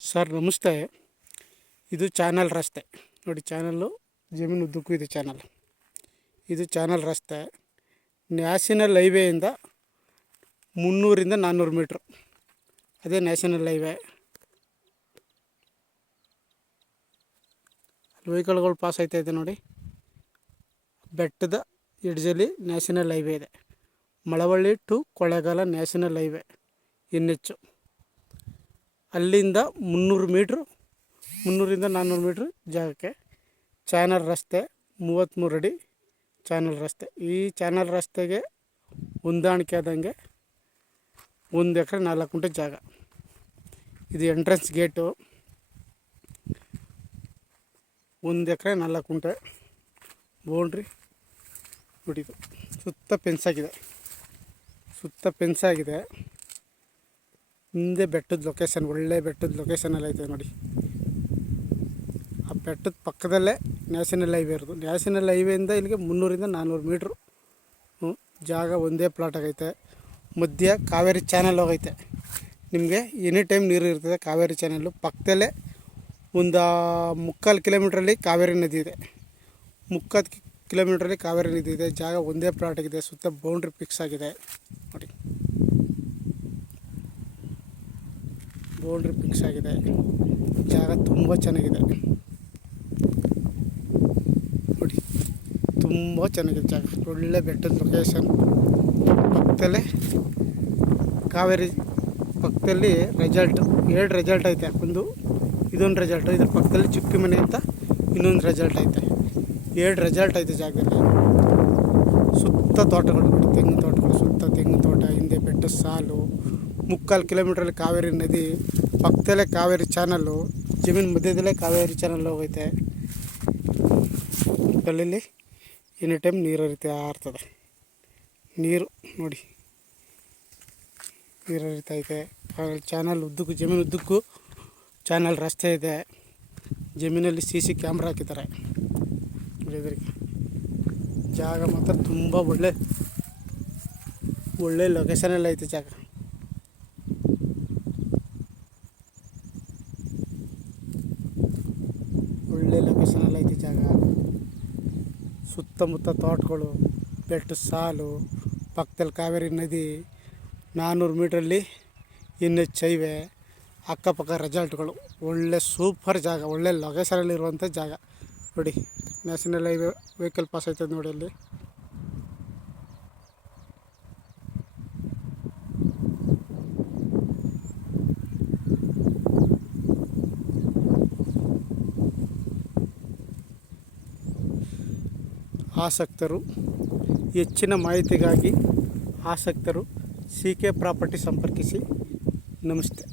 Sir ನಮಸ್ತೆ. ಇದು channel ರಸ್ತೆ ನೋಡಿ. ಚಾನಲ್ಲು ಜಮೀನು ಉದ್ದಕ್ಕೂ ಇದೆ ಚಾನಲ್. ಇದು ಚಾನಲ್ ರಸ್ತೆ. ನ್ಯಾಷನಲ್ ಹೈವೇಯಿಂದ 300ರಿಂದ 400 ಮೀಟ್ರ್. ಅದೇ ನ್ಯಾಷನಲ್ ಹೈವೇ. ವೆಹಿಕಲ್ಗಳು ಪಾಸ್ ಆಯ್ತಾಯಿದೆ ನೋಡಿ. ಬೆಟ್ಟದ ಎಡ್ಜಲ್ಲಿ ನ್ಯಾಷನಲ್ ಹೈವೇ ಇದೆ. Malavalli to Kollegal national highway NH. ಅಲ್ಲಿಂದ 300 ಮೀಟ್ರ್, 300ರಿಂದ 400 ಮೀಟ್ರ್ ಜಾಗಕ್ಕೆ ಚಾನಲ್ ರಸ್ತೆ. 33 ಅಡಿ ಚಾನಲ್ ರಸ್ತೆ. ಈ ಚಾನಲ್ ರಸ್ತೆಗೆ ಹೊಂದಾಣಿಕೆ ಆದಂಗೆ 1 ಎಕರೆ 4 ಗುಂಟೆ ಜಾಗ. ಇದು ಎಂಟ್ರೆನ್ಸ್ ಗೇಟು. 1 ಎಕರೆ 4 ಗುಂಟೆ ಬೌಂಡ್ರಿ ನೋಡಿ. ಇದು ಸುತ್ತ ಫೆನ್ಸ್ ಆಗಿದೆ. ಹಿಂದೆ ಬೆಟ್ಟದ ಲೊಕೇಶನ್, ಒಳ್ಳೆ ಬೆಟ್ಟದ ಲೊಕೇಶನಲ್ಲಿ ಐತೆ ನೋಡಿ. ಆ ಬೆಟ್ಟದ ಪಕ್ಕದಲ್ಲೇ ನ್ಯಾಷನಲ್ ಹೈವೇ ಇರೋದು. ನ್ಯಾಷನಲ್ ಹೈವೇಯಿಂದ ಇಲ್ಲಿಗೆ 300ರಿಂದ 400 ಮೀಟ್ರು ಜಾಗ. ಒಂದೇ ಪ್ಲಾಟ್ ಆಗೈತೆ. ಮಧ್ಯ ಕಾವೇರಿ ಚಾನಲ್ ಹೋಗೈತೆ. ನಿಮಗೆ ಎನಿ ಟೈಮ್ ನೀರು ಇರ್ತದೆ. ಕಾವೇರಿ ಚಾನಲ್ಲು ಪಕ್ಕದಲ್ಲೇ ಒಂದು 3/4 ಕಿಲೋಮೀಟ್ರಲ್ಲಿ ಕಾವೇರಿ ನದಿ ಇದೆ. 3/4 ಕಿಲೋಮೀಟ್ರಲ್ಲಿ ಕಾವೇರಿ ನದಿ ಇದೆ. ಜಾಗ ಒಂದೇ ಪ್ಲಾಟ್ ಆಗಿದೆ. ಸುತ್ತ ಬೌಂಡ್ರಿ ಫಿಕ್ಸ್ ಆಗಿದೆ ನೋಡಿ. ಬೌಂಡ್ರಿ ಫಿಕ್ಸ್ ಆಗಿದೆ. ಜಾಗ ತುಂಬ ಚೆನ್ನಾಗಿದೆ ನೋಡಿ. ತುಂಬ ಚೆನ್ನಾಗಿದೆ ಜಾಗ. ಒಳ್ಳೆ ಬೆಟ್ಟದ ಲೊಕೇಶನ್. ಪಕ್ಕದಲ್ಲೇ ಕಾವೇರಿ, ಪಕ್ಕದಲ್ಲಿ ರೆಸಾರ್ಟ್. 2 ರೆಸಾರ್ಟ್ ಐತೆ. ಇದೊಂದು ರೆಸಾರ್ಟು. ಇದ್ರ ಪಕ್ಕದಲ್ಲಿ ಚಿಕ್ಕಿ ಮನೆ ಅಂತ ಇನ್ನೊಂದು ರೆಸಾರ್ಟ್ ಐತೆ. 2 ರೆಸಾರ್ಟ್ ಐತೆ ಜಾಗದಲ್ಲಿ. ಸುತ್ತ ತೋಟಗಳು ನೋಡಿ, ತೆಂಗಿನ ತೋಟಗಳು. ಸುತ್ತ ತೆಂಗಿನ ತೋಟ, ಹಿಂದೆ ಬೆಟ್ಟದ ಸಾಲು. 3/4 ಕಿಲೋಮೀಟ್ರಲ್ಲಿ ಕಾವೇರಿ ನದಿ, ಪಕ್ಕದಲ್ಲೇ ಕಾವೇರಿ ಚಾನಲ್ಲು. ಜಮೀನು ಮಧ್ಯದಲ್ಲೇ ಕಾವೇರಿ ಚಾನಲ್ ಹೋಗೈತೆ. ಅಲ್ಲಿ ಎನಿ ಟೈಮ್ ನೀರು ಹರಿತಾ ಇರ್ತದೆ. ನೀರು ನೋಡಿ, ನೀರು ಹರಿತೈತೆ. ಚಾನಲ್ ಉದ್ದಕ್ಕೂ, ಜಮೀನು ಉದ್ದಕ್ಕೂ ಚಾನಲ್ ರಸ್ತೆ ಇದೆ. ಜಮೀನಲ್ಲಿ CC ಕ್ಯಾಮ್ರಾ ಹಾಕಿದ್ದಾರೆ. ಇದರಿಗೆ ಜಾಗ ಮಾತ್ರ ತುಂಬ ಒಳ್ಳೆ ಲೊಕೇಶನಲ್ಲಿ ಐತೆ ಜಾಗ. ಒಳ್ಳೆ ಲೊಕೇಶನಲ್ಲಿ ಐತೆ ಜಾಗ. ಸುತ್ತಮುತ್ತ ತೋಟಗಳು, ಬೆಟ್ಟದ ಸಾಲು, ಪಕ್ಕದಲ್ಲಿ ಕಾವೇರಿ ನದಿ. 400 ಮೀಟ್ರಲ್ಲಿ NH ಹೈವೇ. ಅಕ್ಕಪಕ್ಕ ರೆಸಾರ್ಟ್ಗಳು. ಒಳ್ಳೆ ಸೂಪರ್ ಜಾಗ. ಒಳ್ಳೆ ಲೊಕೇಶನಲ್ಲಿರುವಂಥ ಜಾಗ ನೋಡಿ. ನ್ಯಾಷನಲ್ ಹೈವೇ ವೆಹಿಕಲ್ ಪಾಸ್ ಆಯ್ತದೆ ನೋಡಿ. ಅಲ್ಲಿ ಆಸಕ್ತರು, ಹೆಚ್ಚಿನ ಮಾಹಿತಿಗಾಗಿ ಆಸಕ್ತರು CK ಪ್ರಾಪರ್ಟಿ ಸಂಪರ್ಕಿಸಿ. ನಮಸ್ತೆ.